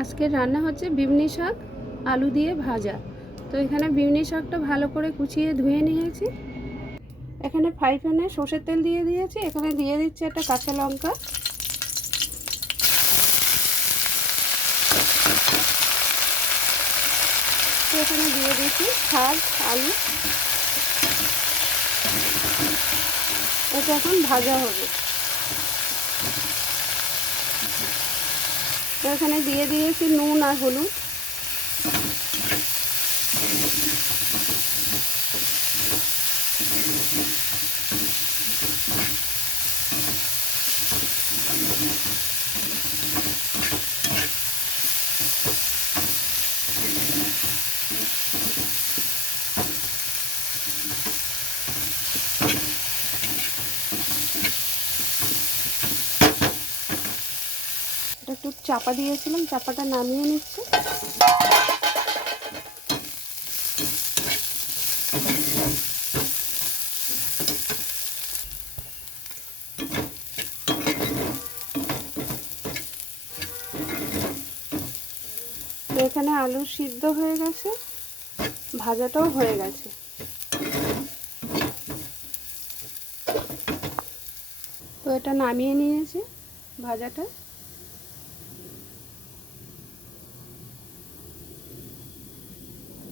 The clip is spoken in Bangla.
আজকের রান্না হচ্ছে বিমনি শাক আলু দিয়ে ভাজা। তো এখানে বিমনি শাকটা ভালো করে কুচিয়ে ধুয়ে নিয়েছি। এখানে ফ্রাই প্যানে সর্ষের তেল দিয়ে দিয়েছি। এখানে দিয়ে দিচ্ছি একটা কাঁচা লঙ্কা, তো এখানে দিয়ে দিচ্ছি শাক আলু। এটা এখন ভাজা হবে। তো এখানে দিয়ে দিয়েছি নুন আর হলুদ। এটা একটু চাপা দিয়েছিলাম, চাপাটা নামিয়ে নিচ্ছে। তো এখানে আলু সিদ্ধ হয়ে গেছে, ভাজাটাও হয়ে গেছে। তো এটা নামিয়ে নিয়েছি ভাজাটা।